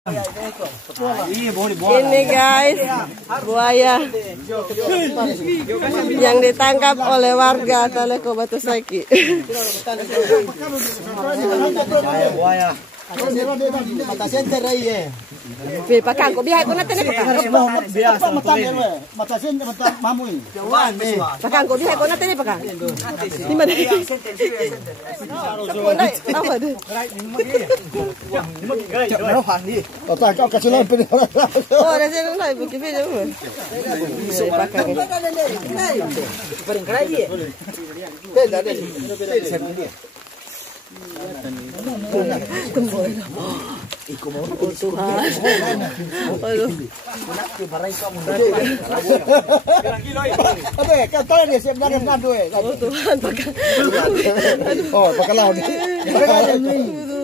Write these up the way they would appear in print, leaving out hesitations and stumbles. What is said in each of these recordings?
Ini guys, buaya yang ditangkap oleh warga Taleko Batu Saiki. Buaya. Pakang ko bihay ko natin ni pakang. Pakang ko bihay ko natin ni pakang. Di mana? Oh, ada sini lah ibu kipi je. Pakang. Paling kerai dia. Oh, pakai laut.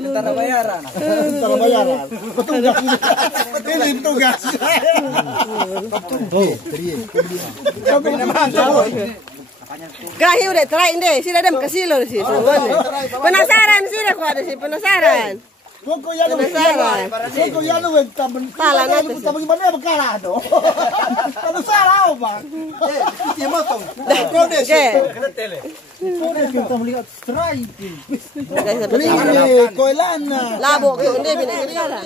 Tentara bayaran. Tentara bayaran. Petugas. Ini petugas. Oh, Grahi udah try deh, sih ada kasih lo sih. Penasaran sih aku ada sih penasaran. Penasaran. Salah nanti. Bagaimana berkalah dong? Kalau salah apa? Dia motong. Kita melihat strike. Koilana. Labo ke unde bina ini ada.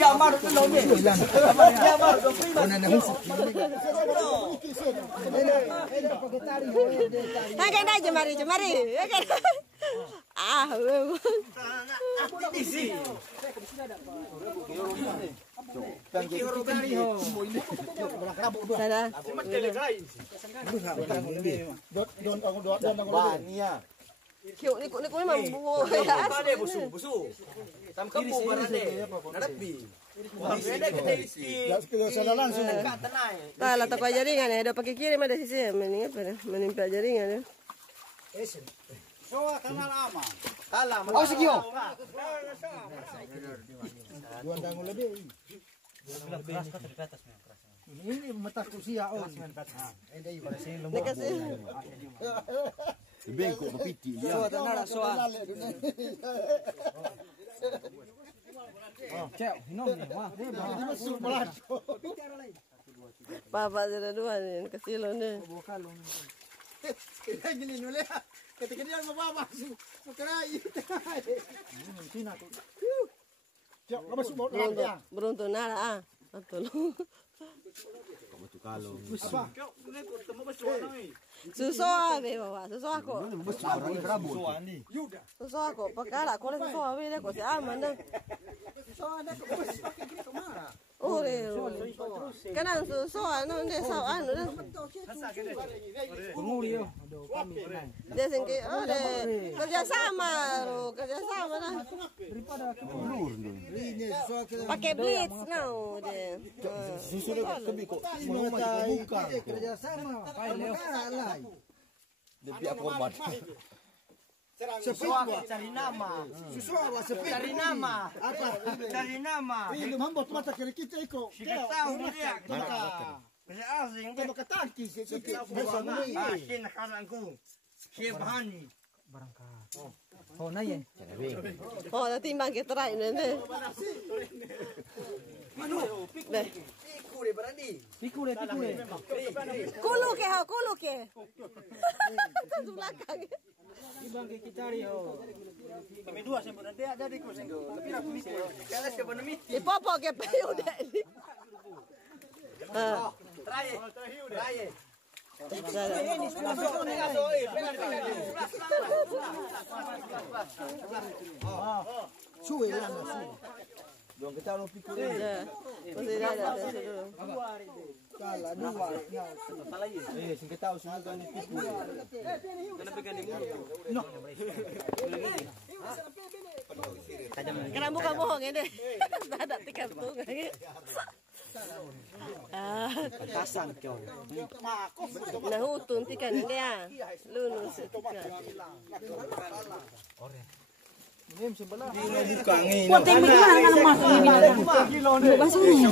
Ya mar lo ni. Ya mar. Hakai dah jemari. Ah, isi. sana. Kyo ni ko memang buo. Ada busu. Tam kamu barade. Nadapi. Tak lah tak jaringan ada pakai kirim ada sisi mending apa menimpa jaringan. Soa kanal ama. Kalam. Oh segio. Dua dangu lebih. Keras ke atas ini mata kursi ya on. Ni kasih. Bengkok kepiti dia. Soa tanah soa. Cek, hinom ni. Wah, Papa ada dua ni kasih lo ni. Gini nule. Ketika dia membawa masuk kerai. Sini aku. Cek, masuk bola. Beruntung nala betul. Apa? Susu abe bawa, susu aku. Susu aku, pakala aku susu abe ni aku si aman dah. Oh le, kanan susu anu dia saw anu dah. Dia sengke, oh le, kerjasama dah. Pakai blitz now dia. Susu dia kebi kok. Buka. Kerjasama. Dia biar korban. Sesuatu cari nama. Sesuatu cari nama. Apa? Cari nama. Ini mambo mata kiri kita iko. Kita tahu dia. Kita asing. Kita ketaki sikit. Bersama. Asin kalanku. Siapani. Barangkali. Oh, naik. Oh, nanti timbang kita try ni. Manu. Deh. Pikule berani. Pikule. Kulu ke. Tu belakang. Ibang kita cari kami dua sih nanti ada di kursi lebih aku misi kalau siapa misi Popo ke payu deh. Terakhir. Suwe lah dong kita mau pikir Masih ada dulu. Kala dua sing tahu semua kan pikir kena pegang di mulut no Kena buka bohong ini. Ada tiket tuh. Petasan kau. Nah, hutun tikan dia. Lulus. Ini sebelah. Buka angin. Kuat yang bagaimana kalau masuk ini?